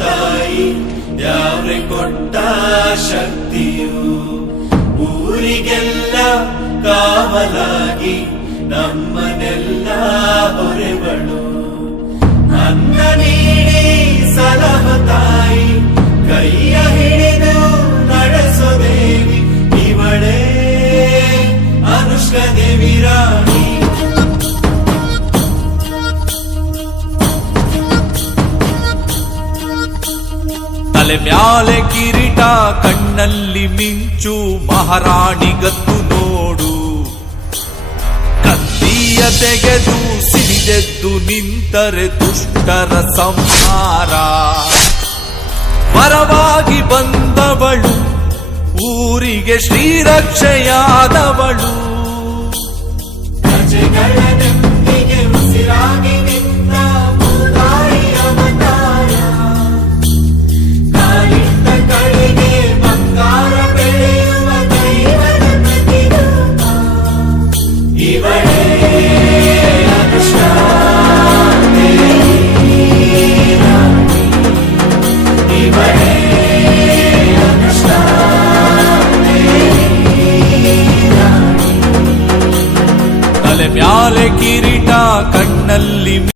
ತಾಯಿ ಯಾವ್ರೆ ಕೊಟ್ಟ ಶಕ್ತಿಯು ಊರಿಗೆಲ್ಲ ಕಾವಲಾಗಿ ನಮ್ಮನೆಲ್ಲ ಹೊರೆಬಳು ಅನ್ನ ನೀಡಿ ಸಲಹ ತಾಯಿ ಕೈಯ ಹಿಡಿದು ನಡೆಸೋ ದೇವಿ ಇವಳೇ ಅನುಷ್ಕಾ ದೇವಿ ರಾಣಿ. ತಲೆ ಮ್ಯಾಲೆ ಕಿರೀಟ ಕಣ್ಣಲ್ಲಿ ಮಿಂಚು ಮಹಾರಾಣಿಗತ್ತು ನೋಡು ಕತ್ತಿಯ ತೆಗೆದು ಸಿಡಿದೆದ್ದು ನಿಂತರೆ ದುಷ್ಟರ ಸಂಹಾರ ವರವಾಗಿ ಬಂದವಳು ಊರಿಗೆ ಶ್ರೀರಕ್ಷೆಯಾದವಳು ಪ್ರಜೆಗಳ ನೆಮ್ಮದಿಗೆ ಉಸಿರಾಗಿ ನಿಂತ ಭೂತಾಯಿಯ ಅವತಾರ ಕಾಲಿಟ್ಟ ಕಡೆಗೆ ಬಂಗಾರ ಬೆಳೆಯುವ ದೈವದ ಪ್ರತಿರೂಪ ಇವಳೇ ಅನುಷ್ಕಾ ದೇವಿ ರಾಣಿ. ಇವಳೇ ಅನುಷ್ಕಾ ದೇವಿ ರಾಣಿ. ತಲೆ ಮ್ಯಾಲೆ ಕಿರೀಟ